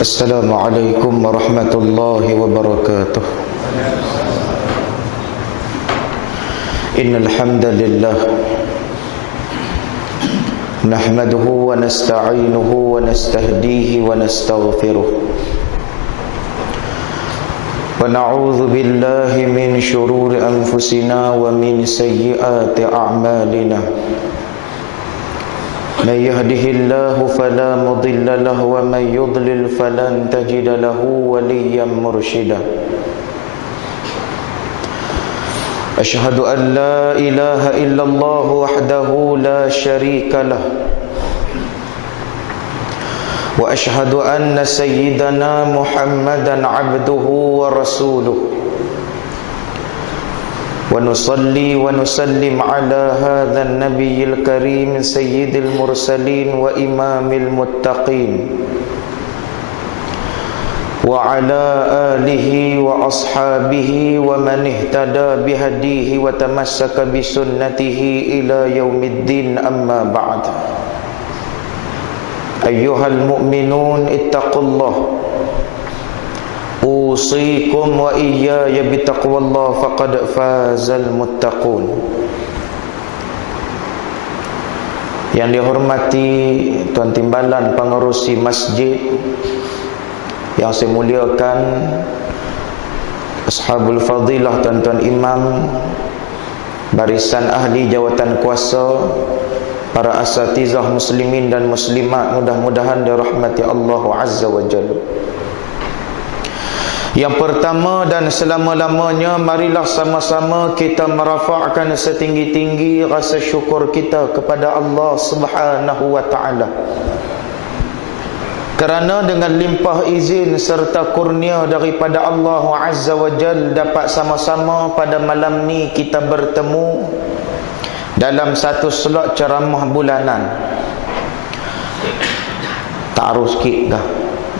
Assalamualaikum warahmatullahi wabarakatuh. Innal hamdalillah nahmaduhu wa nasta'inuhu wa nastahdihi wa nastaghfiruh wa na'udzu billahi min shururi anfusina wa min sayyiati a'malina. من يهده الله فلا مضل له ومن يضلل فلن تجد له وليا مرشدا أشهد أن لا إله إلا الله وحده لا شريك له وأشهد أن سيدنا محمدا عبده ورسوله ونصلي ونسلم على هذا النبي الكريم سيد المرسلين وإمام المتقين وعلى آله وأصحابه ومن اهتدى بهديه وتمسك بسنته إلى يوم الدين. أما بعد، أيها المؤمنون اتقوا الله usikum wa iyaya bitaqwallah faqad fazal muttaqun. Yang dihormati Tuan Timbalan pengerusi masjid, yang saya muliakan ashabul fadilah, tuan-tuan imam, barisan ahli jawatan kuasa, para asatizah muslimin dan muslimat, mudah-mudahan dirahmati Allah Azza wa Jalla. Yang pertama dan selama-lamanya, marilah sama-sama kita merafakkan setinggi-tinggi rasa syukur kita kepada Allah Subhanahu wa ta'ala, kerana dengan limpah izin serta kurnia daripada Allah Azza wa Jal dapat sama-sama pada malam ni kita bertemu dalam satu slot ceramah bulanan. Taruh sikit dah.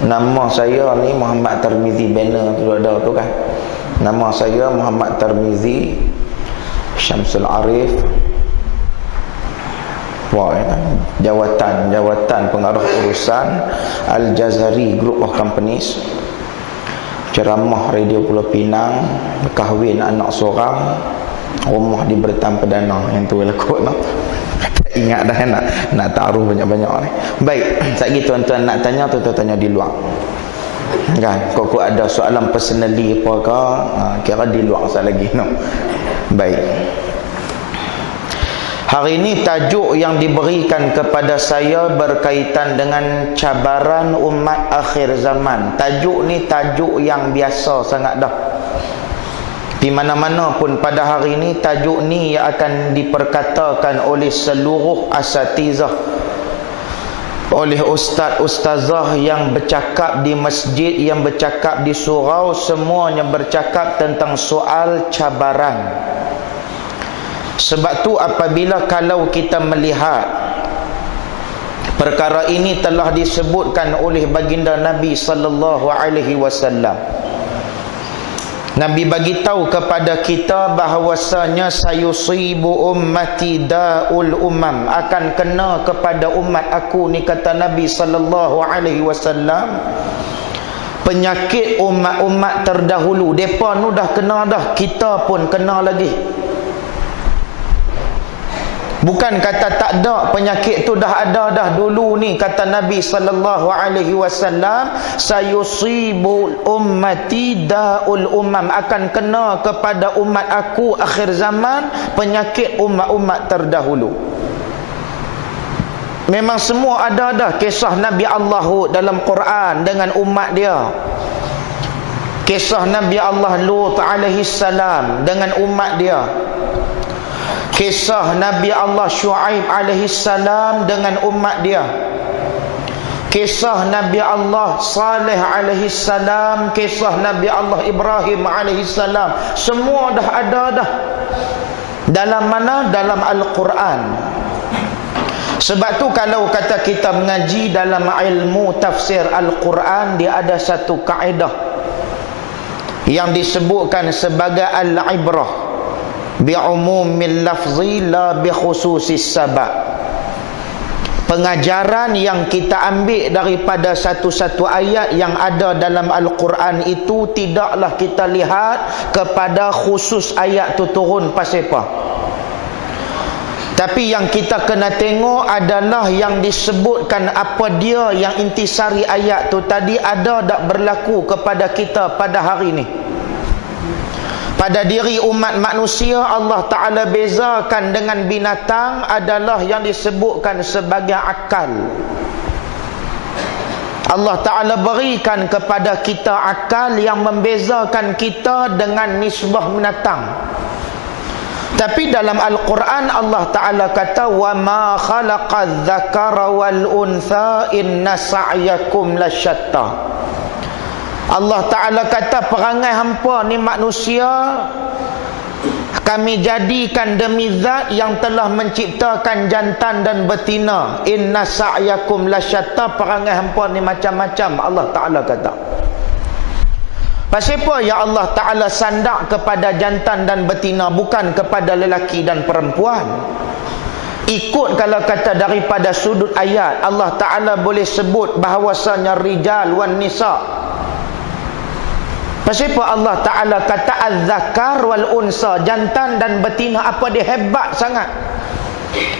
Nama saya ni Muhammad Tarmizi, banner tu ada tu kan. Nama saya Muhammad Tarmizi Syamsul Arif. Wah, jawatan pengarah urusan Al-Jazari Group of Companies. Ceramah Radio Pulau Pinang, kahwin anak seorang, rumah di Bertam Perdana. Yang tu lah kot no. Ingat dah nak taruh banyak-banyak ni. Baik, sekali tuan-tuan nak tanya, tuan-tuan tanya di luar. Kan, kok ada soalan personally apa ke, kira di luar sekali lagi no. Baik. Hari ini tajuk yang diberikan kepada saya berkaitan dengan cabaran umat akhir zaman. Tajuk ni tajuk yang biasa sangat dah. Di mana-mana pun pada hari ini tajuk ni yang akan diperkatakan oleh seluruh asatizah, oleh ustaz-ustazah yang bercakap di masjid, yang bercakap di surau, semuanya bercakap tentang soal cabaran. Sebab tu apabila kalau kita melihat perkara ini telah disebutkan oleh baginda Nabi sallallahu alaihi wasallam, Nabi bagi tahu kepada kita bahawasanya sayusibu ummati daul umam, akan kena kepada umat aku ni, kata Nabi sallallahu alaihi wasallam, penyakit umat-umat terdahulu. Depa nu dah kena dah, kita pun kena lagi. Bukan kata tak ada, penyakit tu dah ada dah dulu ni, kata Nabi sallallahu alaihi wasallam, sayusibul ummati daul umam, akan kena kepada umat aku akhir zaman penyakit umat-umat terdahulu. Memang semua ada dah kisah Nabi Allah Hud dalam Quran dengan umat dia. Kisah Nabi Allah Lut alaihi salam dengan umat dia. Kisah Nabi Allah Shu'aib alaihi salam dengan umat dia. Kisah Nabi Allah Saleh alaihi salam, kisah Nabi Allah Ibrahim alaihi salam, semua dah ada dah. Dalam mana? Dalam Al-Quran. Sebab tu kalau kata kita mengaji dalam ilmu tafsir Al-Quran, dia ada satu kaedah yang disebutkan sebagai al-ibrah bi'umumil lafzi la bi khususis sabab. Pengajaran yang kita ambil daripada satu-satu ayat yang ada dalam Al-Quran itu tidaklah kita lihat kepada khusus ayat tu turun pasal apa. Tapi yang kita kena tengok adalah yang disebutkan apa dia yang intisari ayat tu tadi ada tak berlaku kepada kita pada hari ini. Pada diri umat manusia, Allah Ta'ala bezakan dengan binatang adalah yang disebutkan sebagai akal. Allah Ta'ala berikan kepada kita akal yang membezakan kita dengan nisbah binatang. Tapi dalam Al-Quran Allah Ta'ala kata, وَمَا خَلَقَ الذَّكَرَ وَالْأُنْثَى إِنَّ سَعْيَكُمْ لَشَتَّى. Allah Ta'ala kata perangai hampa ni manusia kami jadikan demi zat yang telah menciptakan jantan dan betina. Inna sa'yakum lasyatta, perangai hampa ni macam-macam, Allah Ta'ala kata. Pasal apa ya Allah Ta'ala sandak kepada jantan dan betina, bukan kepada lelaki dan perempuan? Ikut kalau kata daripada sudut ayat, Allah Ta'ala boleh sebut bahawasanya rijal wan nisa. Pasal apa Allah Ta'ala kata az-zakar wal unsa, jantan dan betina? Apa dia hebat sangat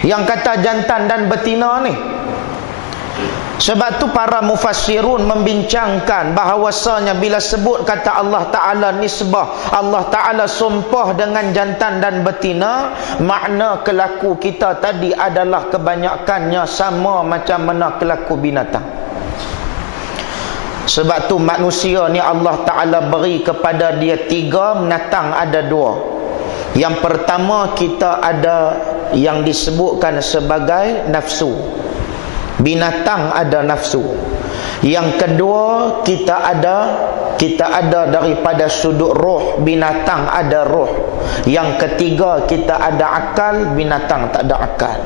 yang kata jantan dan betina ni? Sebab tu para mufassirun membincangkan bahawasanya bila sebut kata Allah Ta'ala nisbah, Allah Ta'ala sumpah dengan jantan dan betina, makna kelaku kita tadi adalah kebanyakannya sama macam mana kelaku binatang. Sebab tu manusia ni Allah Ta'ala beri kepada dia 3, binatang ada 2. Yang pertama, kita ada yang disebutkan sebagai nafsu. Binatang ada nafsu. Yang kedua, kita ada daripada sudut roh, binatang ada roh. Yang ketiga, kita ada akal, binatang tak ada akal.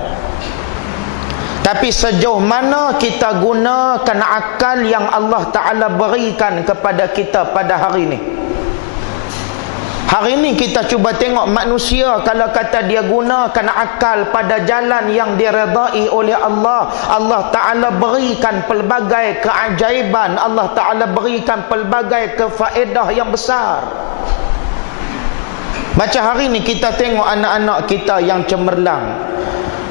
Tapi sejauh mana kita gunakan akal yang Allah Ta'ala berikan kepada kita pada hari ini? Hari ini kita cuba tengok manusia, kalau kata dia gunakan akal pada jalan yang diredai oleh Allah, Allah Ta'ala berikan pelbagai keajaiban, Allah Ta'ala berikan pelbagai kefaedah yang besar. Macam hari ini kita tengok anak-anak kita yang cemerlang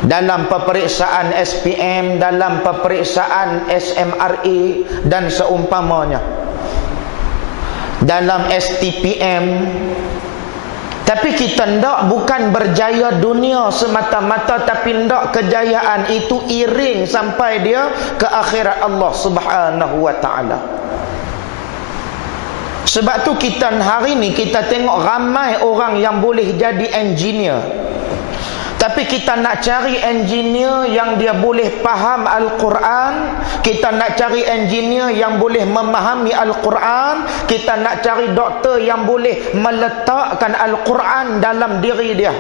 dalam peperiksaan SPM, dalam peperiksaan SMRE dan seumpamanya, dalam STPM. Tapi kita ndak bukan berjaya dunia semata-mata, tapi ndak kejayaan itu iring sampai dia ke akhirat Allah Subhanahu wa ta'ala. Sebab tu kita hari ni kita tengok ramai orang yang boleh jadi engineer. Tapi kita nak cari engineer yang dia boleh faham Al-Quran, kita nak cari engineer yang boleh memahami Al-Quran, kita nak cari doktor yang boleh meletakkan Al-Quran dalam diri dia.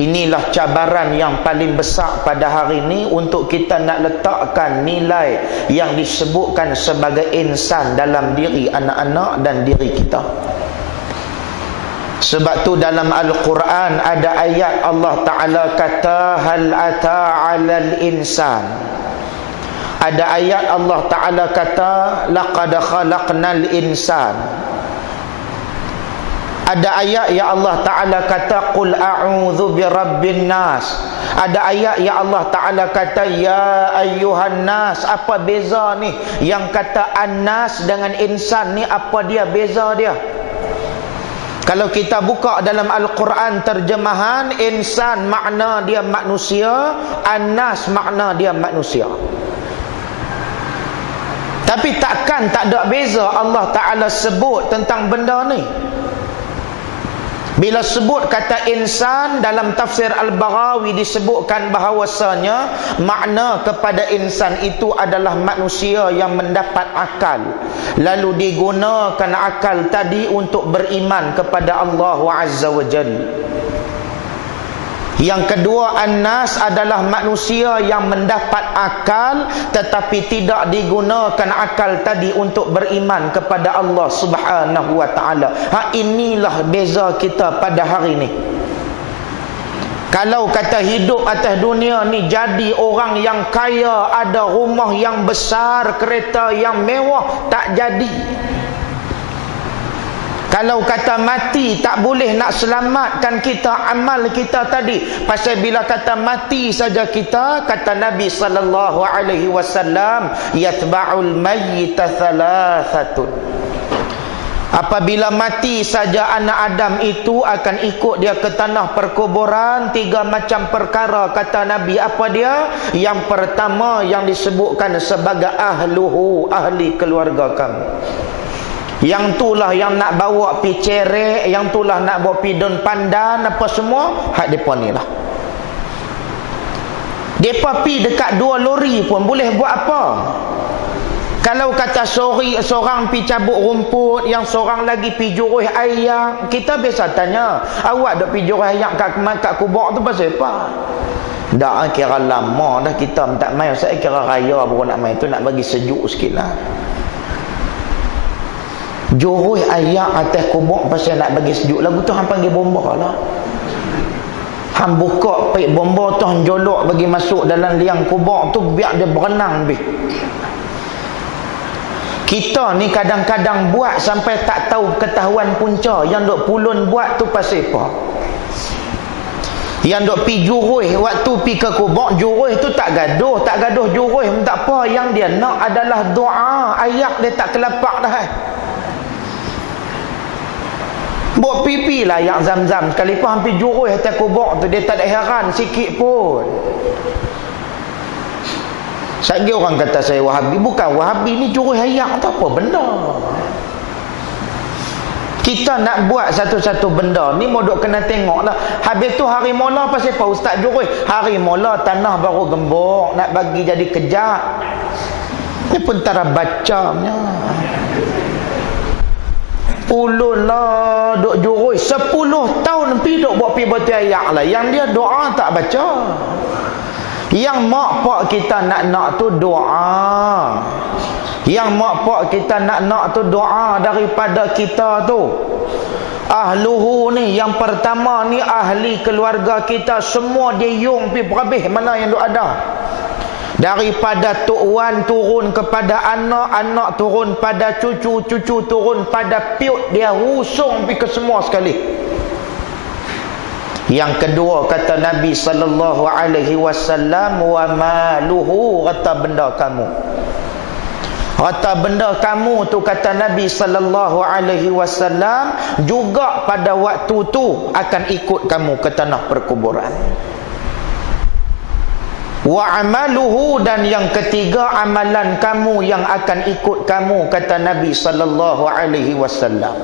Inilah cabaran yang paling besar pada hari ini untuk kita nak letakkan nilai yang disebutkan sebagai insan dalam diri anak-anak dan diri kita. Sebab tu dalam Al-Quran ada ayat Allah Ta'ala kata hal ata 'alal insan. Ada ayat Allah Ta'ala kata laqad khalaqnal insan. Ada ayat ya Allah Ta'ala kata qul a'udzu birabbin nas. Ada ayat ya Allah Ta'ala kata ya ayyuhan nas. Apa beza ni? Yang kata an-nas dengan insan ni, apa dia beza dia? Kalau kita buka dalam Al-Quran terjemahan, insan makna dia manusia, an-nas makna dia manusia. Tapi takkan tak ada beza Allah Ta'ala sebut tentang benda ni. Bila sebut kata insan dalam tafsir Al-Baghawi disebutkan bahawasanya makna kepada insan itu adalah manusia yang mendapat akal, lalu digunakan akal tadi untuk beriman kepada Allah Azza wa Jalla. Yang kedua, an-nas adalah manusia yang mendapat akal tetapi tidak digunakan akal tadi untuk beriman kepada Allah Subhanahu wa ta'ala. Inilah beza kita pada hari ini. Kalau kata hidup atas dunia ni jadi orang yang kaya, ada rumah yang besar, kereta yang mewah, tak jadi. Kalau kata mati tak boleh nak selamatkan kita amal kita tadi. Pasal bila kata mati saja kita, kata Nabi sallallahu alaihi wasallam, yatba'ul mayyita thalathatun. Apabila mati saja anak Adam itu akan ikut dia ke tanah perkuburan. 3 macam perkara kata Nabi. Apa dia? Yang pertama yang disebutkan sebagai ahluhu, ahli keluarga kamu. Yang itulah yang nak bawa pi cerek, yang itulah nak bawa pi daun pandan, apa semua, hak depa ni lah. Depa pi dekat 2 lori pun boleh buat apa? Kalau kata seorang pi cabut rumput, yang seorang lagi pi juruh ayak, kita biasa tanya, awak duk pi juruh ayak kat kubur tu pasal apa? Dah kira lama dah kita tak main, saya kira raya baru nak main tu, nak bagi sejuk sikit lah. Juruh ayak atas kubur pasal nak bagi sejuk, lagu tu hang panggil bomba lah. Hang buka pek bomba tu, hang jolok bagi masuk dalam liang kubur tu, biar dia berenang lebih. Kita ni kadang-kadang buat sampai tak tahu ketahuan punca. Yang duk pulun buat tu pasal apa? Yang duk pi juruh, waktu pi ke kubur, juruh tu tak gaduh juruh, tak apa. Yang dia nak adalah doa. Ayak dia tak kelapak dah. Buat pipi lah ayak Zam-Zam. Sekalipun hampir juruh atas kubur tu, dia tak ada heran sikit pun. Sagi orang kata saya Wahabi. Bukan Wahabi ni juruh ayak tak apa benda. Kita nak buat satu-satu benda ni mau duk kena tengok lah. Habis tu hari mula pasal apa ustaz juruh? Hari mula tanah baru gembok, nak bagi jadi kejap. Ni pun tara bacanya. Ulun lah duk juruh 10 tahun pi duk buat pi batu ayak lah. Yang dia doa tak baca. Yang mak pak kita nak tu doa. Yang mak pak kita nak tu doa daripada kita tu. Ahluhu ni yang pertama ni ahli keluarga kita, semua dia yung pi berhabis mana yang duk ada. Daripada Tok Wan turun kepada anak, anak turun pada cucu, cucu turun pada piut, dia husung pi ke semua sekali. Yang kedua kata Nabi sallallahu alaihi wasallam, wa maluhu, harta benda kamu. Harta benda kamu tu kata Nabi sallallahu alaihi wasallam juga pada waktu tu akan ikut kamu ke tanah perkuburan. Wa amaluhu, dan yang ketiga amalan kamu yang akan ikut kamu kata Nabi sallallahu alaihi wasallam.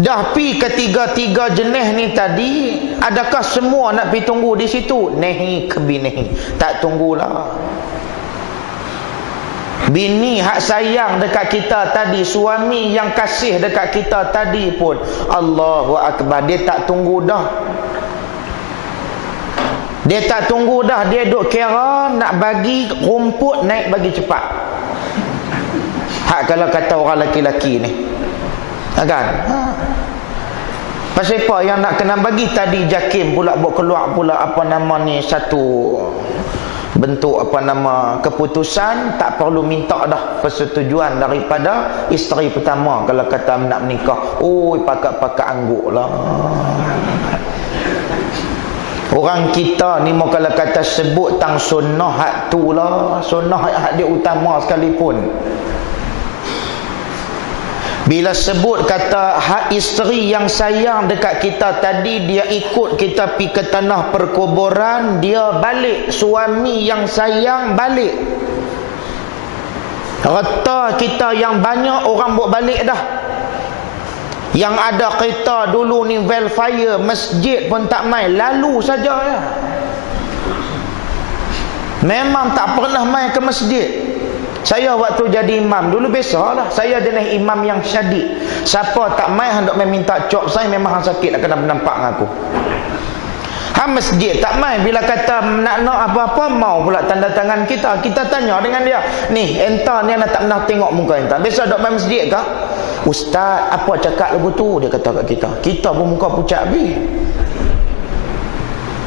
Dah pi ketiga-tiga jenis ni tadi, adakah semua nak pi tunggu di situ? Nehi kebinehi, tak tunggulah. Bini hak sayang dekat kita tadi, suami yang kasih dekat kita tadi pun, Allahu Akbar, dia tak tunggu dah. Dia tak tunggu dah, dia duk kira nak bagi rumput naik bagi cepat. Hak kalau kata orang laki-laki ni. Kan? Pasal apa yang nak kena bagi tadi JAKIM pula buat keluar pula apa nama ni, satu bentuk apa nama keputusan, tak perlu minta dah persetujuan daripada isteri pertama kalau kata nak menikah. Oi, pakat-pakat angguk lah. Orang kita ni mau kalau kata sebut tang sunnah hak tu lah, sunnah hak dia utama sekalipun. Bila sebut kata hak isteri yang sayang dekat kita tadi, dia ikut kita pi ke tanah perkuburan, dia balik. Suami yang sayang balik. Harta kita yang banyak orang buat balik dah. Yang ada kereta dulu ni welfare, masjid pun tak main, lalu saja ya. Memang tak pernah main ke masjid. Saya waktu jadi imam dulu biasalah, saya jenis imam yang syadid. Siapa tak main hendak main minta cop saya, memang sakit nak kena nampak dengan aku. Masjid tak main, bila kata nak apa-apa mau pula tanda tangan kita. Kita tanya dengan dia, ni entah ni anak tak pernah tengok muka entah. Biasa dok main masjid kah? Ustaz, apa cakap lagu tu? Dia kata kat kita. Kita pun muka pucat habis.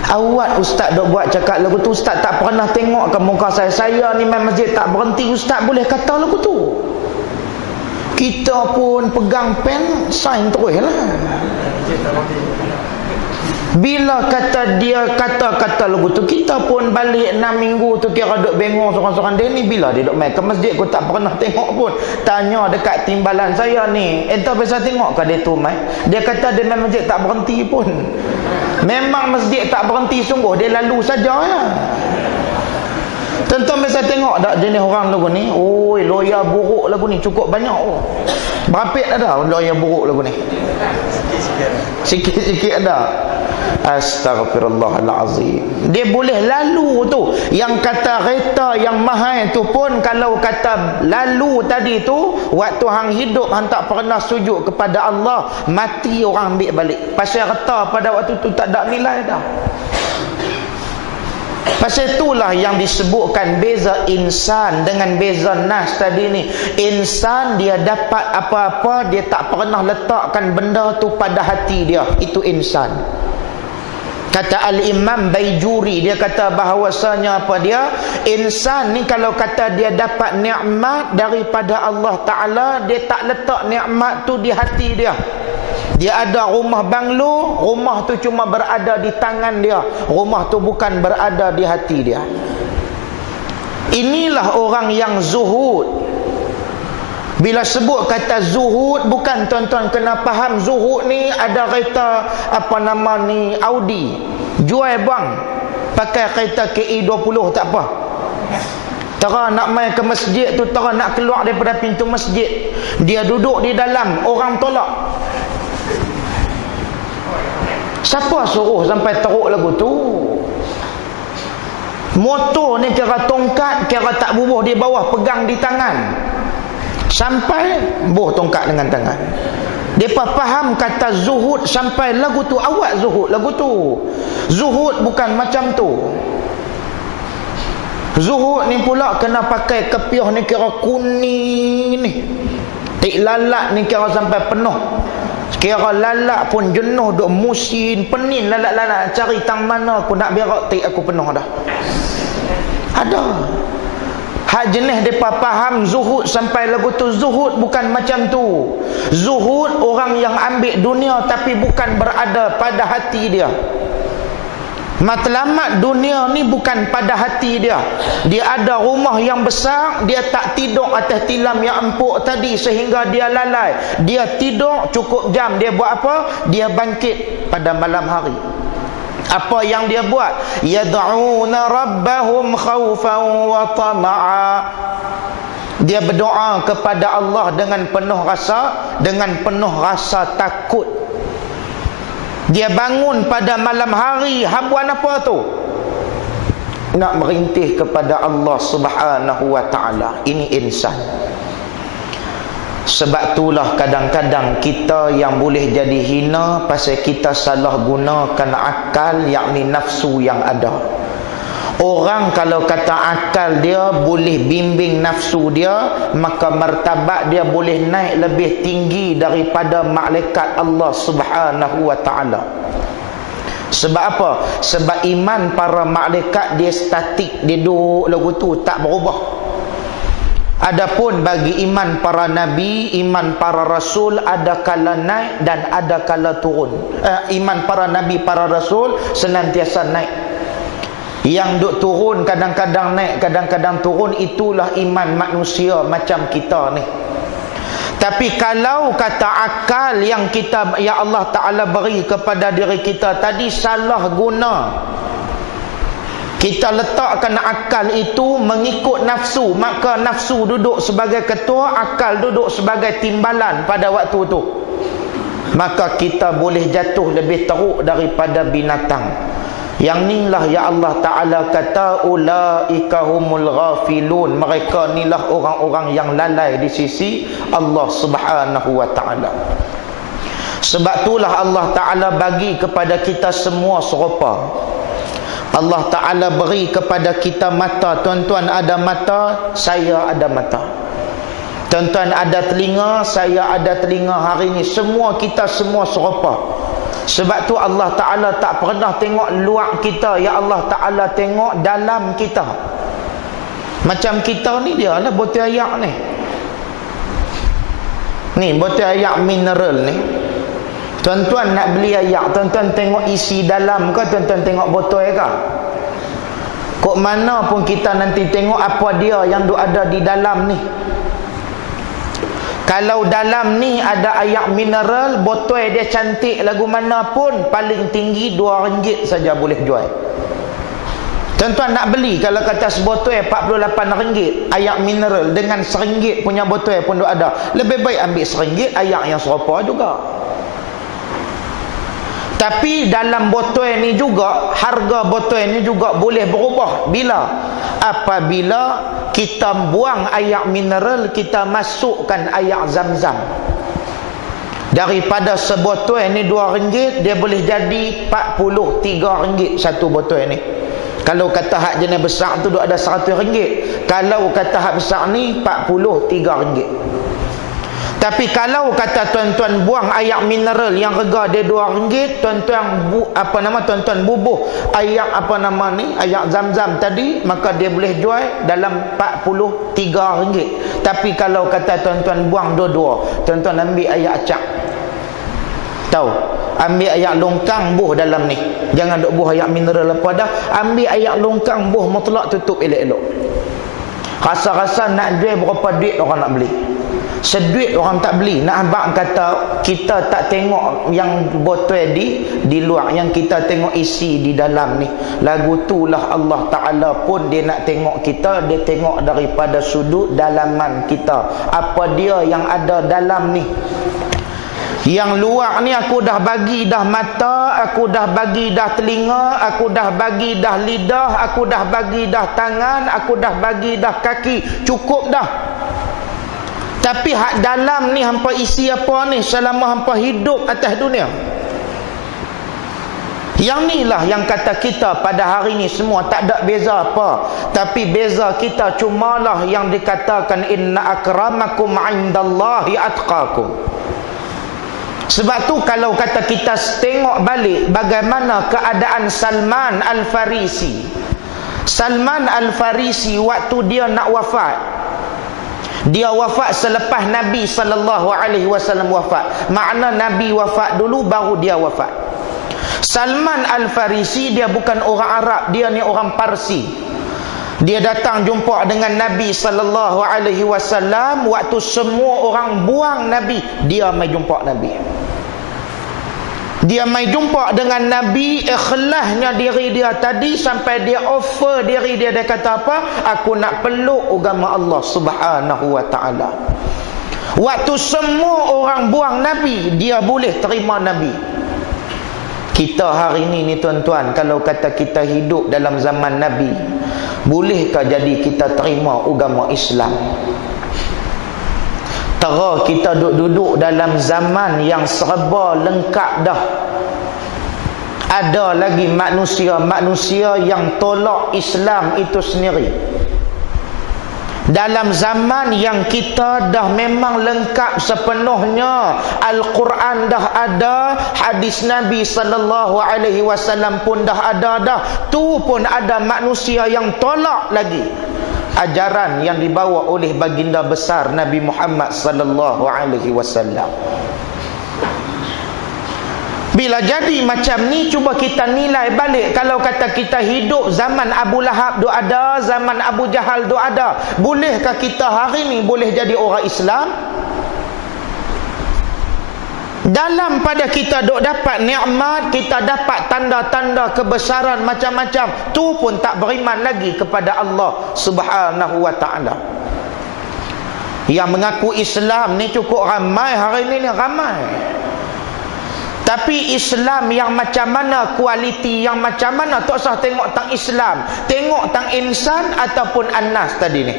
Awak ustaz dok buat cakap lagu tu, ustaz tak pernah tengok ke muka saya. Saya ni main masjid tak berhenti, ustaz boleh kata lagu tu. Kita pun pegang pen, sign terus lah. Bila kata dia kata-kata lagu tu, kita pun balik 6 minggu tu kira duk bengong sorang-sorang. Dia ni bila dia duk main ke masjid, aku tak pernah tengok pun. Tanya dekat timbalan saya ni, entah biasa tengok ke dia tu main. Dia kata dia main masjid tak berhenti pun. Memang masjid tak berhenti sungguh, dia lalu saja ya. Tuan-tuan biasa tengok tak jenis orang lagu ni? Oi, loya buruk lagu ni cukup banyak. Oh. Berapa ada loya buruk lagu ni? Sikit-sikit ada. Astaghfirullahalazim. Dia boleh lalu tu. Yang kata kereta yang mahal tu pun, kalau kata lalu tadi tu, waktu hang hidup hang tak pernah sujud kepada Allah, mati orang ambil balik. Pasal kereta pada waktu tu tak ada nilai dah. Pasal itulah yang disebutkan beza insan dengan beza nas tadi ni. Insan dia dapat apa-apa, dia tak pernah letakkan benda tu pada hati dia. Itu insan. Kata Al-Imam Baijuri, dia kata bahawasanya apa dia? Insan ni kalau kata dia dapat nikmat daripada Allah Ta'ala, dia tak letak nikmat tu di hati dia. Dia ada rumah banglo, rumah tu cuma berada di tangan dia. Rumah tu bukan berada di hati dia. Inilah orang yang zuhud. Bila sebut kata zuhud, bukan tuan-tuan kena faham zuhud ni ada kereta apa nama ni Audi. Jual bang, pakai kereta KE20 tak apa. Tera nak main ke masjid tu, tera nak keluar daripada pintu masjid, dia duduk di dalam, orang tolak. Siapa suruh sampai teruk lagu tu? Motor ni kira tongkat, kira tak bubuh di bawah, pegang di tangan. Sampai buh tongkat dengan tangan. Depa faham kata zuhud sampai lagu tu. Awak zuhud lagu tu. Zuhud bukan macam tu. Zuhud ni pula kena pakai kepiah ni kira kuning ni. Tik lalat ni kira sampai penuh. Kira lalat pun jenuh duk musin, penin lalat-lalat cari tang mana aku nak berak tik aku penuh dah. Ada. Hak jenis mereka faham zuhud sampai lagu tu. Zuhud bukan macam tu. Zuhud orang yang ambil dunia tapi bukan berada pada hati dia. Matlamat dunia ni bukan pada hati dia. Dia ada rumah yang besar, dia tak tidur atas tilam yang empuk tadi sehingga dia lalai. Dia tidur cukup jam, dia buat apa? Dia bangkit pada malam hari. Apa yang dia buat? Yad'una rabbahum khaufan wa tama'a. Dia berdoa kepada Allah dengan penuh rasa takut. Dia bangun pada malam hari, habuan apa tu? Nak merintih kepada Allah Subhanahu wa taala. Ini insan. Sebab itulah kadang-kadang kita yang boleh jadi hina pasal kita salah gunakan akal, yakni nafsu yang ada. Orang kalau kata akal dia boleh bimbing nafsu dia, maka martabat dia boleh naik lebih tinggi daripada malaikat Allah Subhanahu wa taala. Sebab apa? Sebab iman para malaikat dia statik, dia duduk lagu tu tak berubah. Adapun bagi iman para nabi, iman para rasul ada kala naik dan ada kala turun. Iman para nabi, para rasul senantiasa naik. Yang duk turun kadang-kadang naik, kadang-kadang turun, itulah iman manusia macam kita ni. Tapi kalau kata akal yang Allah Ta'ala beri kepada diri kita tadi salah guna, kita letakkan akal itu mengikut nafsu, maka nafsu duduk sebagai ketua, akal duduk sebagai timbalan pada waktu itu. Maka kita boleh jatuh lebih teruk daripada binatang. Yang inilah ya Allah Ta'ala kata ulaika humul ghafilun. Mereka inilah orang-orang yang lalai di sisi Allah Subhanahu wa Ta'ala. Sebab itulah Allah Ta'ala bagi kepada kita semua serupa. Allah Ta'ala beri kepada kita mata. Tuan-tuan ada mata, saya ada mata. Tuan-tuan ada telinga, saya ada telinga. Hari ini semua kita semua serupa. Sebab tu Allah Ta'ala tak pernah tengok luar kita, ya Allah Ta'ala tengok dalam kita. Macam kita ni dia lah botol ayak ni. Ni botol ayak mineral ni. Tuan-tuan nak beli ayak, tuan-tuan tengok isi dalam ke, tuan-tuan tengok botol ke? Kok mana pun kita nanti tengok apa dia yang ada di dalam ni. Kalau dalam ni ada air mineral, botol dia cantik lagu mana pun, paling tinggi RM2 saja boleh jual. Tuan-tuan nak beli, kalau kata sebotol RM48 air mineral dengan RM1 punya botol pun ada. Lebih baik ambil RM1 air yang serupa juga. Tapi dalam botol ni juga, harga botol ni juga boleh berubah. Bila? Apabila kita buang air mineral, kita masukkan air zam-zam. Daripada sebotol ni RM2, dia boleh jadi RM43 satu botol ni. Kalau kata hak jenis besar tu ada RM100. Kalau kata hak besar ni RM43. Tapi kalau kata tuan-tuan buang air mineral yang harga dia RM2, tuan-tuan bubuh air air zam-zam tadi, maka dia boleh jual dalam RM43. Tapi kalau kata tuan-tuan buang dua-dua, tuan-tuan ambil air acak. Tahu? Ambil air longkang buh dalam ni. Jangan duk buh air mineral apa dah. Ambil air longkang buh mutlak, tutup elok-elok. Rasa-rasa nak jual berapa duit orang nak beli. Seduit orang tak beli. Nak abang kata kita tak tengok yang botol di luar, yang kita tengok isi di dalam ni. Lagu itulah Allah Ta'ala pun dia nak tengok kita, dia tengok daripada sudut dalaman kita. Apa dia yang ada dalam ni. Yang luar ni aku dah bagi dah mata, aku dah bagi dah telinga, aku dah bagi dah lidah, aku dah bagi dah tangan, aku dah bagi dah kaki. Cukup dah. Tapi hak dalam ni hampa isi apa ni selama hampa hidup atas dunia. Yang ni lah yang kata kita pada hari ni semua tak ada beza apa. Tapi beza kita cumalah yang dikatakan inna akramakum indallahi atqakum. Sebab tu kalau kata kita tengok balik bagaimana keadaan Salman Al-Farisi. Salman Al-Farisi waktu dia nak wafat, dia wafat selepas Nabi SAW wafat. Makna Nabi wafat dulu baru dia wafat. Salman Al-Farisi dia bukan orang Arab, dia ni orang Parsi. Dia datang jumpa dengan Nabi SAW waktu semua orang buang Nabi, dia mai jumpa Nabi. Dia mai jumpa dengan Nabi, ikhlasnya diri dia tadi sampai dia offer diri dia. Dia kata apa? Aku nak peluk agama Allah Subhanahu wa ta'ala. Waktu semua orang buang Nabi, dia boleh terima Nabi. Kita hari ini ni tuan-tuan, kalau kata kita hidup dalam zaman Nabi, bolehkah jadi kita terima agama Islam? Tera kita duduk dalam zaman yang serba lengkap dah. Ada lagi manusia-manusia yang tolak Islam itu sendiri. Dalam zaman yang kita dah memang lengkap sepenuhnya, Al-Quran dah ada, hadis Nabi SAW pun dah ada dah. Tu pun ada manusia yang tolak lagi ajaran yang dibawa oleh baginda besar Nabi Muhammad SAW. Bila jadi macam ni, cuba kita nilai balik. Kalau kata kita hidup zaman Abu Lahab duk ada, zaman Abu Jahal duk ada, bolehkah kita hari ni boleh jadi orang Islam? Dalam pada kita duk dapat nikmat, kita dapat tanda-tanda kebesaran macam-macam, tu pun tak beriman lagi kepada Allah Subhanahu wa ta'ala. Yang mengaku Islam ni cukup ramai hari ni ramai. Tapi Islam yang macam mana, kualiti yang macam mana, tak usah tengok tang Islam, tengok tang insan ataupun annas tadi ni.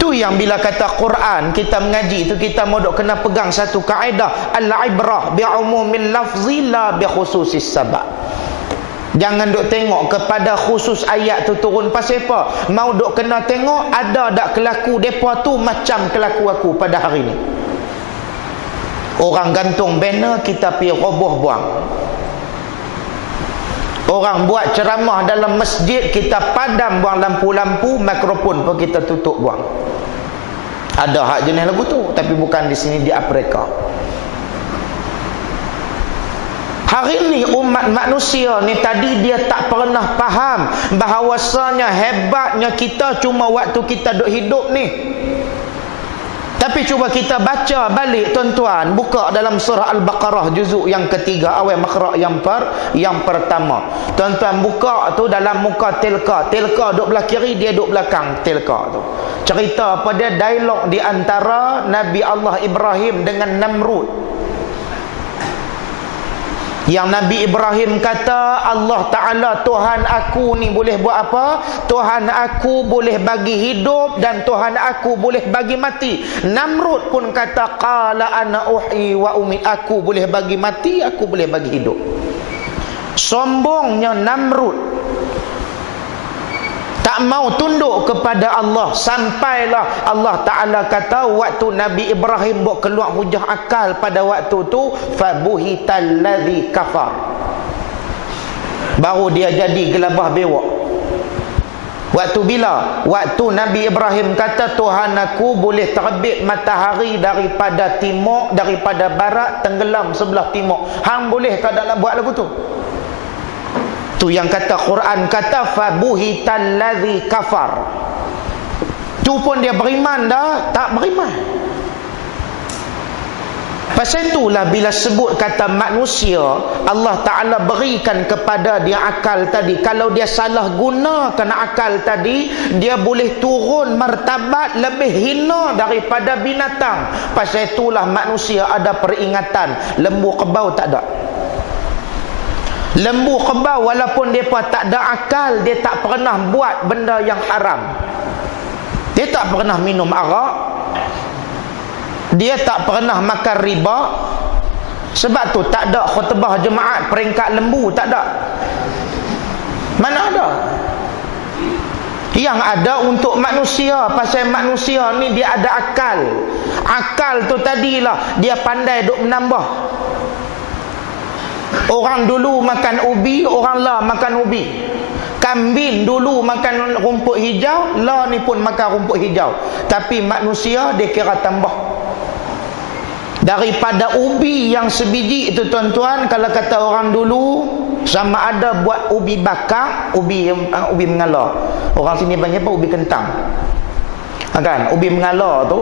Tu yang bila kata Quran kita mengaji tu, kita modok kena pegang satu kaedah, al-ibrah bi'umumil lafzi la bi khususis sabab. Jangan duk tengok kepada khusus ayat tu turun pasal apa. Mau duk kena tengok ada tak kelaku depa tu macam kelaku aku pada hari ni. Orang gantung banner, kita pergi roboh buang. Orang buat ceramah dalam masjid, kita padam buang lampu-lampu, mikrofon pun kita tutup buang. Ada hak jenis lagu tu, tapi bukan di sini, di Afrika. Hari ni umat manusia ni tadi dia tak pernah faham bahawasanya hebatnya kita cuma waktu kita duk hidup ni. Tapi cuba kita baca balik tuan-tuan, buka dalam surah Al-Baqarah juzuk yang ketiga, awal makhraj yang pertama. Tuan-tuan buka tu dalam muka tilka. Tilka duk belah kiri, dia duk belakang tilka tu. Cerita apa dia? Dialog di antara Nabi Allah Ibrahim dengan Namrud. Yang Nabi Ibrahim kata, Allah Ta'ala Tuhan aku ni boleh buat apa? Tuhan aku boleh bagi hidup dan Tuhan aku boleh bagi mati. Namrud pun kata, qala ana uhyi wa umit, aku boleh bagi mati, aku boleh bagi hidup. Sombongnya Namrud, tak mau tunduk kepada Allah. Sampailah Allah Ta'ala kata waktu Nabi Ibrahim buat keluar hujah akal pada waktu tu, fabuhital ladzi kafar, baru dia jadi gelabah bewak. Waktu bila? Waktu Nabi Ibrahim kata Tuhan aku boleh terbit matahari daripada timur, daripada barat, tenggelam sebelah timur. Hang boleh tak nak buat lagu tu? Tu yang kata Quran kata fabuhital ladzi kafar. Tu pun dia beriman dah, tak beriman. Pasal itulah bila sebut kata manusia, Allah Ta'ala berikan kepada dia akal tadi. Kalau dia salah gunakan akal tadi, dia boleh turun martabat lebih hina daripada binatang. Pasal itulah manusia ada peringatan. Lembu kebau tak ada. Lembu kebau walaupun mereka tak ada akal, dia tak pernah buat benda yang haram. Dia tak pernah minum arak, dia tak pernah makan riba. Sebab tu tak ada khutbah jemaat peringkat lembu, tak ada. Mana ada? Yang ada untuk manusia. Pasal manusia ni dia ada akal. Akal tu tadilah dia pandai duk menambah. Orang dulu makan ubi, orang lah makan ubi. Kambing dulu makan rumput hijau, lah ni pun makan rumput hijau. Tapi manusia dia kira tambah. Daripada ubi yang sebiji itu tuan-tuan, kalau kata orang dulu, sama ada buat ubi bakar, ubi mengala. Orang sini panggil apa? Ubi kentang. Kan? Ubi mengala tu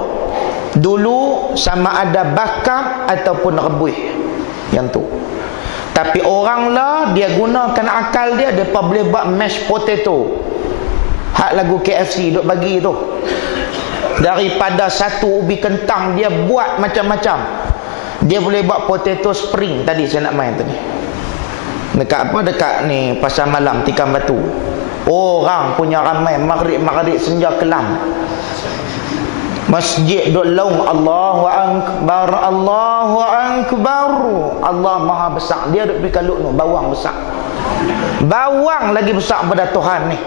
dulu sama ada bakar ataupun rebus. Yang tu. Tapi orang lah dia gunakan akal dia, dia boleh buat mashed potato. Hak lagu KFC duk bagi tu. Daripada satu ubi kentang dia buat macam-macam. Dia boleh buat potato spring tadi saya nak main tadi. Dekat apa? Dekat ni pasar malam Tikam Batu. Orang punya ramai maghrib senja kelam. Masjid duk laung Allahu Akbar, Allahu Akbar. Allah Maha Besar. Dia duk pergi kalut tu, bawang besar. Bawang lagi besar pada Tuhan ni.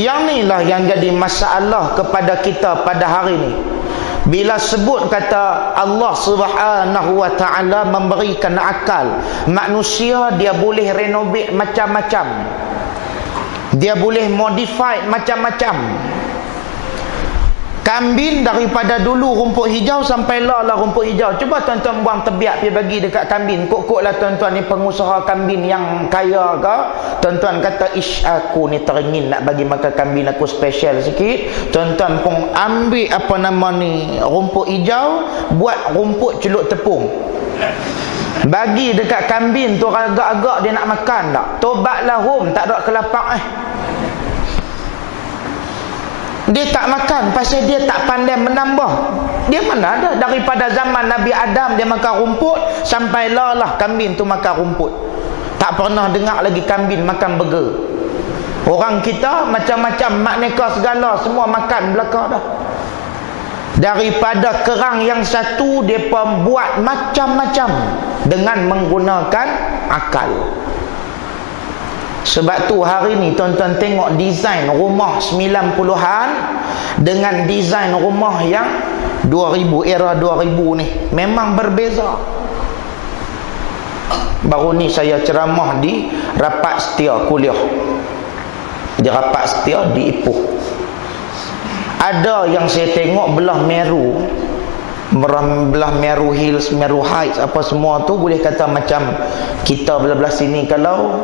Yang inilah yang jadi masalah kepada kita pada hari ni. Bila sebut kata Allah Subhanahu wa Ta'ala memberikan akal, manusia dia boleh renovate macam-macam. Dia boleh modify macam-macam. Kambing daripada dulu rumput hijau sampai lah rumput hijau. Cuba tuan-tuan buang tebiak pergi bagi dekat kambing. Kok-kok lah tuan-tuan ni pengusaha kambing yang kaya ke. Tuan-tuan kata ish aku ni teringin nak bagi makan kambing aku special sikit. Tuan-tuan pun ambil apa nama ni rumput hijau, buat rumput celup tepung. Bagi dekat kambing tu, agak-agak dia nak makan tak. Tobatlah hum, tak ada kelapak Dia tak makan pasal dia tak pandai menambah. Dia mana ada daripada zaman Nabi Adam dia makan rumput sampai lah kambing tu makan rumput. Tak pernah dengar lagi kambing makan burger. Orang kita macam-macam mak neka segala semua makan belaka dah. Daripada kerang yang satu dia buat macam-macam dengan menggunakan akal. Sebab tu hari ni tuan-tuan tengok desain rumah 90-an dengan desain rumah yang 2000, era 2000 ni memang berbeza. Baru ni saya ceramah di rapat setia kuliah, di rapat setia di Ipoh. Ada yang saya tengok belah Meru, belah Meru Hills, Meru Heights, apa semua tu boleh kata macam kita belah-belah sini kalau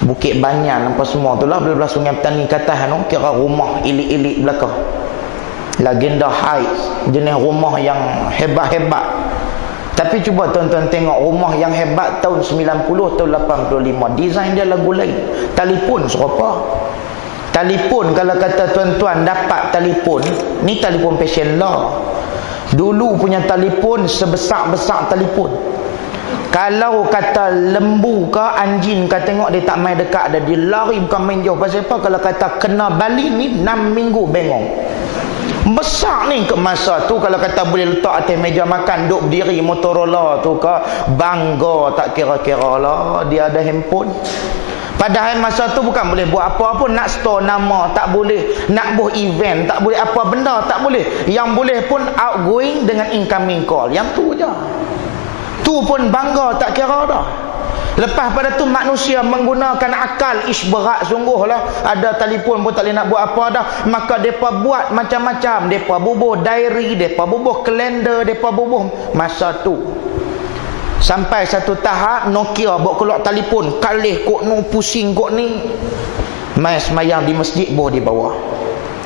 Bukit Banyan apa semua tu lah, belah-belah Sungai Petani kata tu kira rumah elit-elit belakang. Legenda Heights, jenis rumah yang hebat-hebat. Tapi cuba tuan-tuan tengok rumah yang hebat tahun 90, tahun 85, desain dia lagu lain. Telefon serupa. Telefon, kalau kata tuan-tuan dapat telefon, ni telefon passion lah. Dulu punya telefon sebesar-besar telefon. Kalau kata lembu ke anjing ke tengok dia tak main dekat dah, dia lari bukan main jauh. Pasal apa? Kalau kata kena balik ni 6 minggu bengong. Besar ni ke masa tu, kalau kata boleh letak atas meja makan, duk berdiri Motorola tu ke, bangga tak kira-kira lah dia ada handphone. Padahal masa tu bukan boleh buat apa pun, nak store nama tak boleh, nak buat event tak boleh, apa benda tak boleh. Yang boleh pun outgoing dengan incoming call, yang tu je. Tu pun bangga tak kira dah. Lepas pada tu manusia menggunakan akal, ish berat sungguh lah. Ada telefon pun tak boleh nak buat apa dah. Maka mereka buat macam-macam. Mereka bubuh diary, mereka bubuh kalender, mereka bubuh masa tu. Sampai satu tahap Nokia bawa keluar telefon, kalih kok ni, pusing kok ni. Mai semayang di masjid bawa di bawah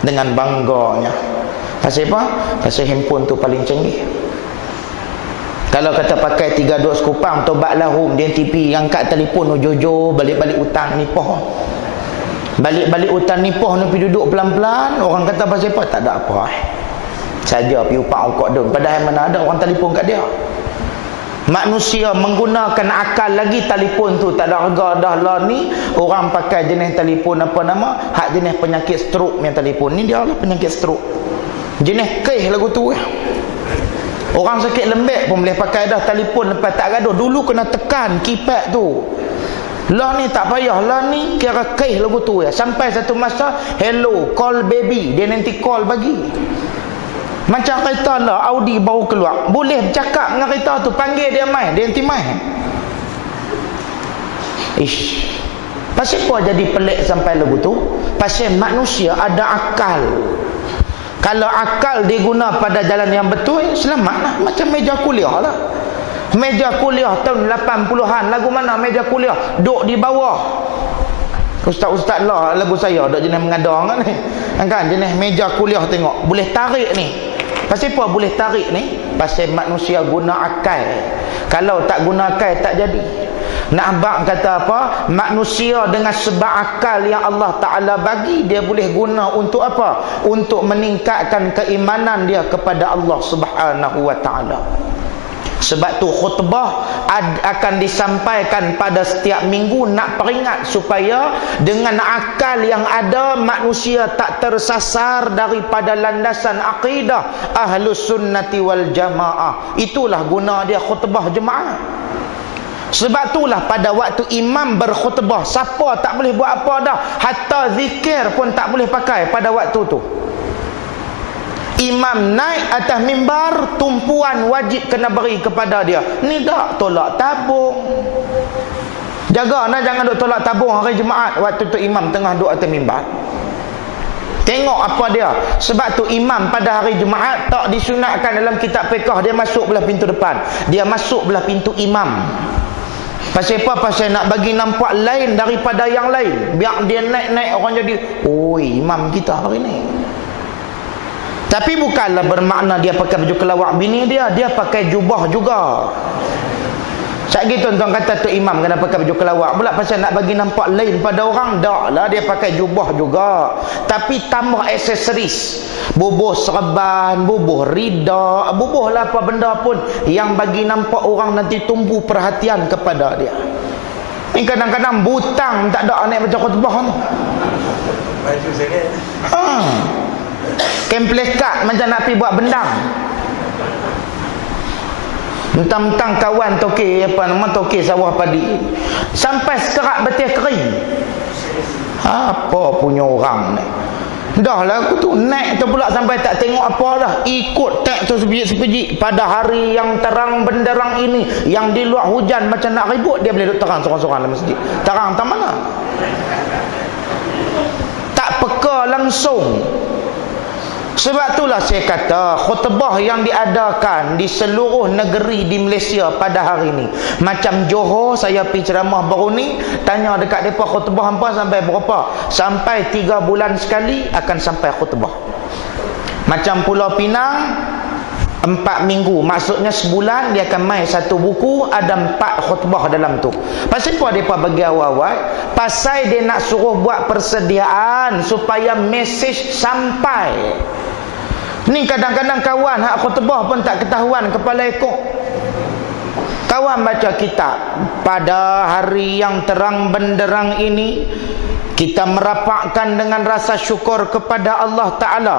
dengan bangganya. Pasal apa? Pasal handphone tu paling canggih. Kalau kata pakai 3-2 sekupang, tobat lahum, dia TV, angkat telefon, jojo, balik-balik hutang Nipoh. Balik-balik hutang Nipoh ni pergi duduk pelan-pelan, orang kata pasal apa? Tak ada apa. Saja pergi upah ukok dun. Padahal mana ada orang telefon kat dia. Manusia menggunakan akal lagi, telefon tu tak ada harga dah lah ni. Orang pakai jenis telefon apa nama? Hak jenis penyakit stroke yang telefon ni, dia lah penyakit stroke. Jenis keh lagu tu. Orang sakit lembek pun boleh pakai dah telefon lepas tak gaduh. Dulu kena tekan keypad tu. Lah ni tak payah. Lah ni kira keh lagu tu ya. Sampai satu masa, hello, call baby. Dia nanti call bagi. Macam kereta lah, Audi baru keluar. Boleh bercakap dengan kereta tu. Panggil dia mai. Dia nanti mai. Ish. Pasal apa jadi pelik sampai lagu tu? Pasal manusia ada akal. Kalau akal diguna pada jalan yang betul, selamatlah. Macam meja kuliah lah. Meja kuliah tahun 80-an. Lagu mana meja kuliah? Duk di bawah. Ustaz-ustaz lah lagu saya. Duk jenis mengadang kan ni. Kan jenis meja kuliah tengok. Boleh tarik ni. Pasal apa boleh tarik ni? Pasal manusia guna akal. Kalau tak guna akal, tak jadi. Nak abang kata apa? Manusia dengan sebab akal yang Allah Ta'ala bagi, dia boleh guna untuk apa? Untuk meningkatkan keimanan dia kepada Allah Subhanahu Wa Ta'ala. Sebab tu khutbah akan disampaikan pada setiap minggu, nak peringat supaya dengan akal yang ada, manusia tak tersasar daripada landasan akidah Ahlus Sunnati wal Jamaah. Itulah guna dia khutbah jemaah. Sebab itulah pada waktu imam berkhutbah, siapa tak boleh buat apa dah. Hatta zikir pun tak boleh pakai pada waktu tu. Imam naik atas mimbar, tumpuan wajib kena beri kepada dia. Ni tak tolak tabung. Jaga nah, jangan duk tolak tabung hari Jumaat waktu tu imam tengah duduk atas mimbar. Tengok apa dia. Sebab tu imam pada hari Jumaat tak disunatkan dalam kitab fiqh dia masuk belah pintu depan. Dia masuk belah pintu imam. Pasal apa? Pasal nak bagi nampak lain daripada yang lain. Biar dia naik-naik orang jadi, oh imam kita hari ni. Tapi bukanlah bermakna dia pakai baju kelawak bini dia. Dia pakai jubah juga. Sekali tuan-tuan kata tu imam kena pakai baju kelawak pula pasal nak bagi nampak lain pada orang. Tak lah, dia pakai jubah juga. Tapi tambah aksesoris. Bubuh serban, bubuh rida, bubuh lah apa benda pun yang bagi nampak orang nanti tumbuh perhatian kepada dia. Ni kadang-kadang butang tak ada anak baca khutbah tu. Baju sikit. Kemplekat macam nak pergi buat bendang. Mentang-mentang kawan toke apa nama toke sawah padi. Sampai sekerak betul kering. Apa punya orang ni? Dah lah aku tu naik tu pula sampai tak tengok apa dah. Ikut tak tu sepijik-sepijik. Pada hari yang terang benderang ini, yang di luar hujan macam nak ribut, dia boleh duduk terang sorang-sorang dalam masjid. Terang tak mana? Tak peka langsung. Sebab itulah saya kata khutbah yang diadakan di seluruh negeri di Malaysia pada hari ini. Macam Johor, saya pergi ceramah baru ni, tanya dekat mereka khutbah hampa sampai berapa? Sampai 3 bulan sekali akan sampai khutbah. Macam Pulau Pinang 4 minggu, maksudnya sebulan dia akan main 1 buku, ada 4 khutbah dalam tu. Pasal apa mereka bagi awal-awal? Pasal dia nak suruh buat persediaan supaya mesej sampai. Ni kadang-kadang kawan hak khutbah pun tak ketahuan kepala ekor. Kawan baca kitab pada hari yang terang benderang ini, kita merapakkan dengan rasa syukur kepada Allah Ta'ala.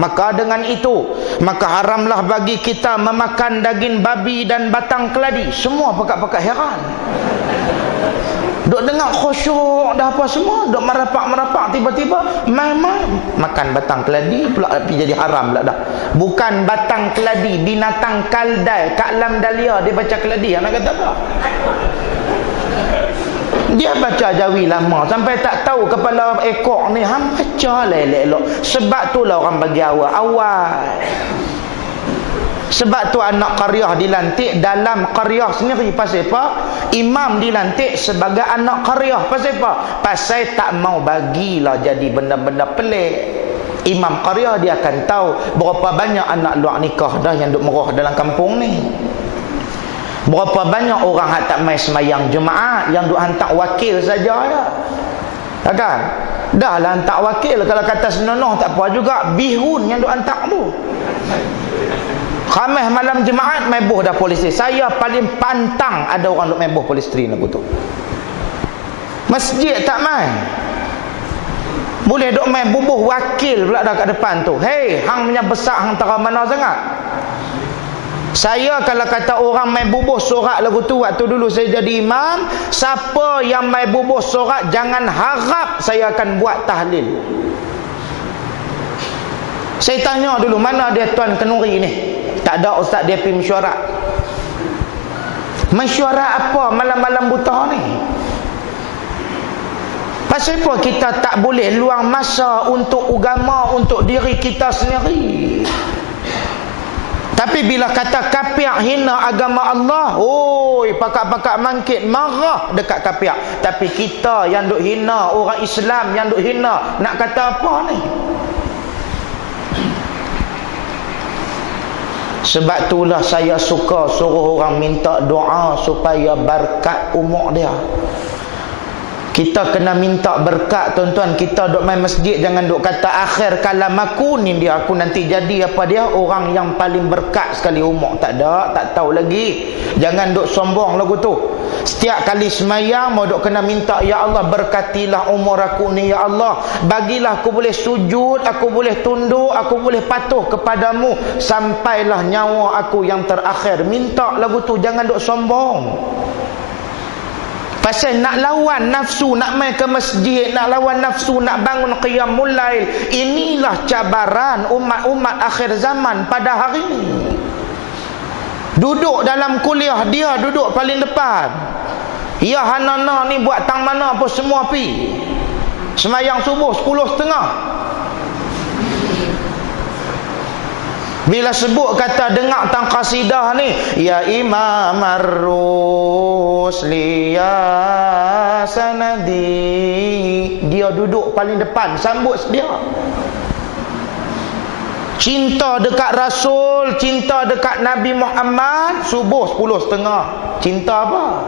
Maka dengan itu, maka haramlah bagi kita memakan daging babi dan batang keladi. Semua pakak-pakak heran. Duk dengar khusyuk dah apa semua, duk merapak-merapak, tiba-tiba makan batang keladi pula jadi haram pula dah. Bukan batang keladi, binatang kaldai, Kak Lam Dahlia dia baca keladi, nak kata apa? Dia baca Jawi lama sampai tak tahu kepala ekor ni hang baca lah elok-elok. Sebab tu lah orang bagi awal. Sebab tu anak qaryah dilantik dalam qaryah sendiri. Pasal apa? Imam dilantik sebagai anak qaryah. Pasal apa? Pasal tak mau bagilah jadi benda-benda pelik. Imam qaryah dia akan tahu berapa banyak anak luar nikah dah yang duk merah dalam kampung ni. Berapa banyak orang yang tak mai semayang Jumaat, yang duk hantar wakil saja ya. Kan? Dah lah hantar wakil, kalau kata senonoh tak apa juga, bihun yang duk hantar tu. Khamis malam Jumaat main buh dah polisi. Saya paling pantang ada orang duk main buh polistri aku tu. Masjid tak main. Boleh duk main bubuh wakil pula dah kat depan tu. Hei, hang punya besar hang tara mana sangat? Saya kalau kata orang main bubuh sorat lagu tu waktu dulu saya jadi imam, siapa yang main bubuh sorat jangan harap saya akan buat tahlil. Saya tanya dulu, mana dia Tuan Kenuri ni? Tak ada ustaz dia pergi mesyuarat. Mesyuarat apa malam-malam buta ni? Pasal apa kita tak boleh luang masa untuk agama, untuk diri kita sendiri? Tapi bila kata kafir hina agama Allah, oi pakak-pakak mangkit marah dekat kafir. Tapi kita yang duk hina orang Islam, yang duk hina, nak kata apa ni? Sebab itulah saya suka suruh orang minta doa supaya berkat umur dia. Kita kena minta berkat tuan-tuan. Kita duk main masjid jangan duk kata akhir kalam aku ni dia, aku nanti jadi apa dia, orang yang paling berkat sekali umur. Tak ada, tak tahu lagi. Jangan duk sombong lagu tu. Setiap kali semayang mau duk kena minta, ya Allah berkatilah umur aku ni ya Allah. Bagilah aku boleh sujud, aku boleh tunduk, aku boleh patuh kepadamu sampailah nyawa aku yang terakhir. Minta lagu tu, jangan duk sombong. Pasal nak lawan nafsu, nak main ke masjid, nak lawan nafsu, nak bangun qiyamul lail. Inilah cabaran umat-umat akhir zaman pada hari ini. Duduk dalam kuliah, dia duduk paling depan. Ya hanana ni buat tang mana apa semua pi. Semayang subuh 10.30. Bila sebut kata dengar tang qasidah ni, ya Imam Ar-Rusli ya sanadi, dia duduk paling depan sambut dia. Cinta dekat Rasul, cinta dekat Nabi Muhammad, subuh 10.30. Cinta apa?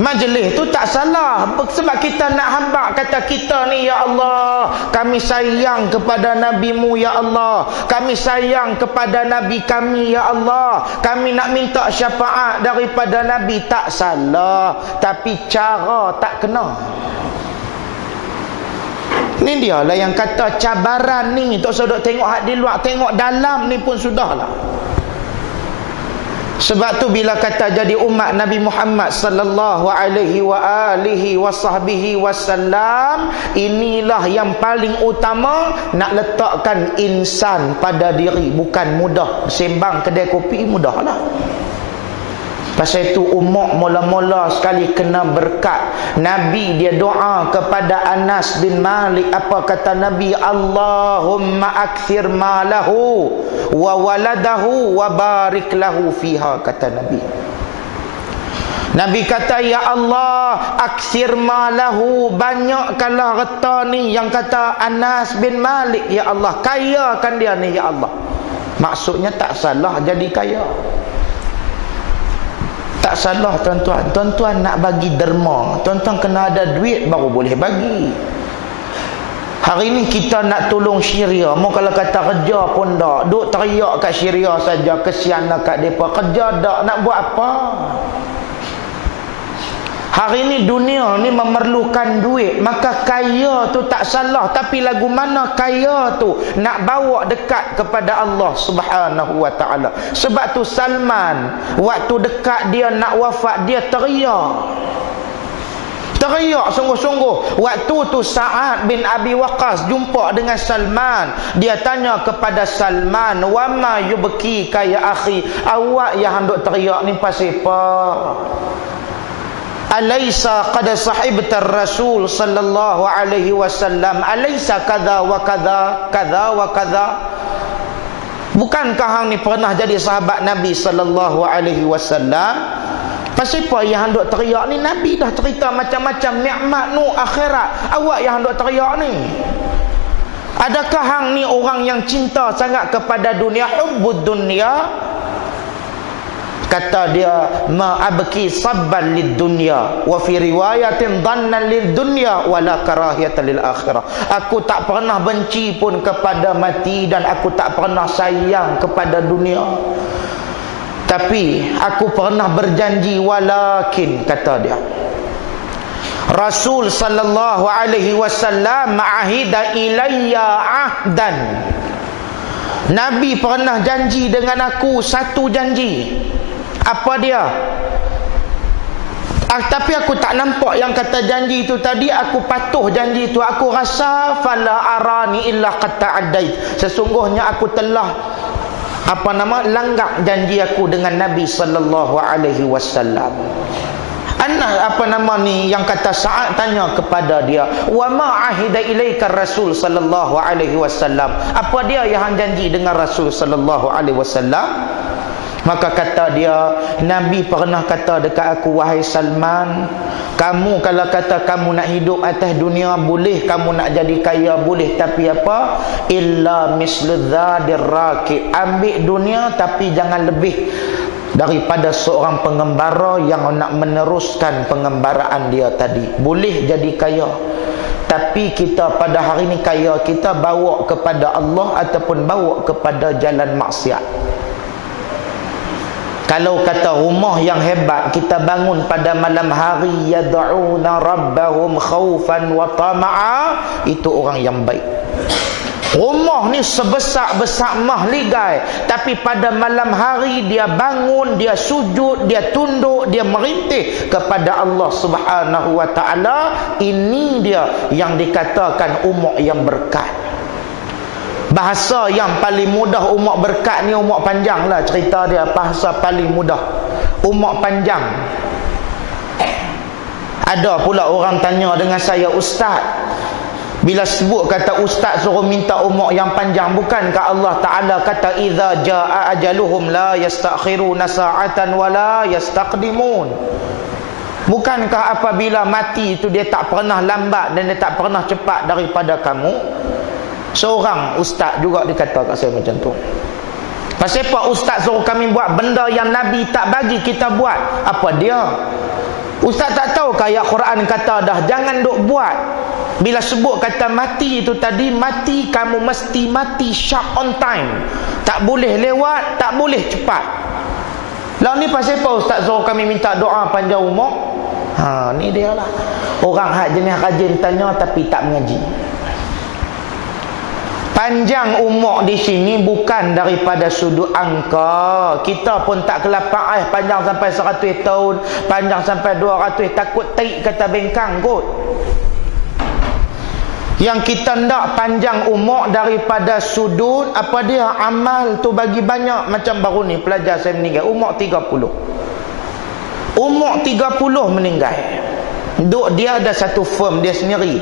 Majlis tu tak salah. Sebab kita nak hamba kata kita ni, ya Allah, kami sayang kepada Nabi-Mu ya Allah, kami sayang kepada Nabi kami ya Allah, kami nak minta syafaat daripada Nabi. Tak salah, tapi cara tak kena. Ni dia lah yang kata cabaran ni tak usah duk tengok hak di luar, tengok dalam ni pun sudahlah. Sebab tu bila kata jadi umat Nabi Muhammad sallallahu alaihi wa alihi wasahbihi wasallam, inilah yang paling utama, nak letakkan insan pada diri. Bukan mudah. Sembang kedai kopi mudahlah. Pasal itu umat mula-mula sekali kena berkat. Nabi dia doa kepada Anas bin Malik. Apa kata Nabi? Allahumma akthir malahu wa waladahu wa barik lahu fiha, kata Nabi. Nabi kata, ya Allah, akthir malahu, banyakkanlah harta ni. Yang kata Anas bin Malik, ya Allah, kayakan dia ni, ya Allah. Maksudnya tak salah jadi kaya. Tak salah tuan-tuan. Tuan-tuan nak bagi derma, tuan-tuan kena ada duit baru boleh bagi. Hari ni kita nak tolong Syria, mau kalau kata kerja pun tak, duk teriak kat Syria saja, kesianlah kat mereka. Kerja tak, nak buat apa? Hari ni dunia ni memerlukan duit, maka kaya tu tak salah, tapi lagu mana kaya tu nak bawa dekat kepada Allah Subhanahu wa taala. Sebab tu Salman waktu dekat dia nak wafat, dia teriak sungguh-sungguh. Waktu tu Sa'ad bin Abi Waqqas jumpa dengan Salman. Dia tanya kepada Salman, wa ma yubkika ya akhi, awak yang hendak teriak ni pasal apa? Alaysa qad sahibta Rasul sallallahu alaihi wasallam, alaysa kadha wa kadha, kadha wa kadha. Bukankah hang ni pernah jadi sahabat Nabi sallallahu alaihi wasallam? Pasal apa yang hendak teriak ni? Nabi dah cerita macam-macam nikmat nu akhirat, awak yang hendak teriak ni. Adakah hang ni orang yang cinta sangat kepada dunia, hubbud dunia? Kata dia, ma abki sabban lid dunya wa fi riwayatin dhannan lid dunya wala karahiyatan lil akhirah. Aku tak pernah benci pun kepada mati dan aku tak pernah sayang kepada dunia. Tapi aku pernah berjanji, walakin, kata dia, Rasul sallallahu alaihi wasallam ma'ahida ilayya ahdan. Nabi pernah janji dengan aku satu janji. Apa dia? Tapi aku tak nampak yang kata janji itu tadi. Aku patuh janji itu. Aku rasa fala arani illa qad ta'addait. Sesungguhnya aku telah langgar janji aku dengan Nabi sallallahu alaihi wasallam. Yang kata Sa'ad tanya kepada dia, wa ma ahida ilaika Rasul sallallahu alaihi wasallam. Apa dia yang janji dengan Rasul sallallahu alaihi wasallam? Maka kata dia, Nabi pernah kata dekat aku, wahai Salman, kamu kalau kata kamu nak hidup atas dunia, boleh. Kamu nak jadi kaya, boleh. Tapi apa? Illa mislu dhadir raqib. Ambil dunia tapi jangan lebih daripada seorang pengembara yang nak meneruskan pengembaraan dia tadi. Boleh jadi kaya, tapi kita pada hari ni kaya kita bawa kepada Allah ataupun bawa kepada jalan maksiat. Kalau kata rumah yang hebat kita bangun pada malam hari, yad'una rabbahum khaufan wa tama'a, itu orang yang baik. Rumah ni sebesar-besar mahligai, tapi pada malam hari dia bangun, dia sujud, dia tunduk, dia merintih kepada Allah Subhanahu wa taala. Ini dia yang dikatakan umat yang berkat. Bahasa yang paling mudah umat berkat ni umat panjang lah cerita dia. Bahasa paling mudah umat panjang. Ada pula orang tanya dengan saya, Ustaz, bila sebut kata Ustaz suruh minta umat yang panjang, bukankah Allah Ta'ala kata idza jaa ajaluhum la yastakhiruna sa'atan wa la yastaqdimun? Bukankah apabila mati itu dia tak pernah lambat dan dia tak pernah cepat daripada kamu? Seorang ustaz juga dikata kat saya macam tu. Pasal apa ustaz suruh kami buat benda yang Nabi tak bagi kita buat? Apa dia? Ustaz tak tahu ke ayat Quran kata dah jangan duk buat. Bila sebut kata mati itu tadi, mati kamu mesti mati sharp on time. Tak boleh lewat, tak boleh cepat. Lah ni pasal apa ustaz suruh kami minta doa panjang umur? Ni dia lah. Orang hak jenis rajin tanya tapi tak mengaji. Panjang umur di sini bukan daripada sudut angka. Kita pun tak kelapar panjang sampai 100 tahun, panjang sampai 200, takut tarik kata bengkang kot. Yang kita nak panjang umur daripada sudut apa dia, amal tu bagi banyak. Macam baru ni pelajar saya meninggal umur 30. Umur 30 meninggal. Dia ada satu firm dia sendiri.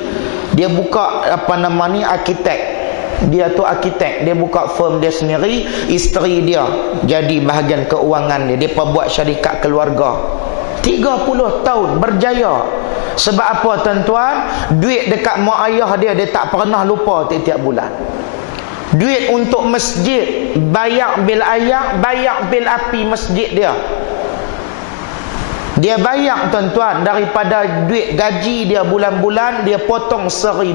Dia buka apa nama ni, arkitek. Dia tu arkitek, dia buka firm dia sendiri, isteri dia jadi bahagian keuangan dia. Dia buat syarikat keluarga. 30 tahun berjaya. Sebab apa tuan-tuan? Duit dekat mak ayah dia tak pernah lupa tiap-tiap bulan. Duit untuk masjid, bayar bil air, bayar bil api masjid dia. Dia bayar tuan-tuan, daripada duit gaji dia bulan-bulan, dia potong 1,000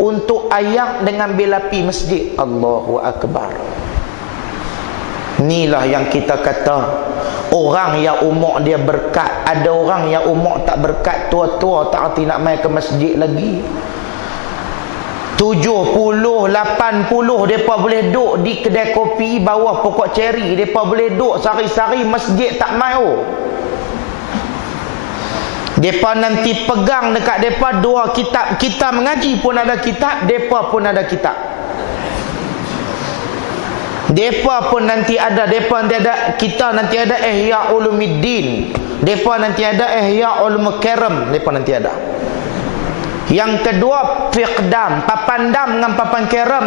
untuk air dengan bil api masjid. Allahu Akbar. Inilah yang kita kata orang yang umur dia berkat. Ada orang yang umur tak berkat, tua-tua tak arti nak main ke masjid lagi. 70, 80 mereka boleh duduk di kedai kopi bawah pokok ceri. Mereka boleh duduk sehari-hari masjid tak main. Mereka nanti pegang dekat mereka 2 kitab. Kita mengaji pun ada kitab, mereka pun ada kitab. Mereka pun nanti ada, kita nanti ada Ihya Ulumuddin. Mereka nanti ada Ihya Ulumul Karam. Mereka nanti ada. Yang kedua, fiqdam, papan dam dengan papan karam.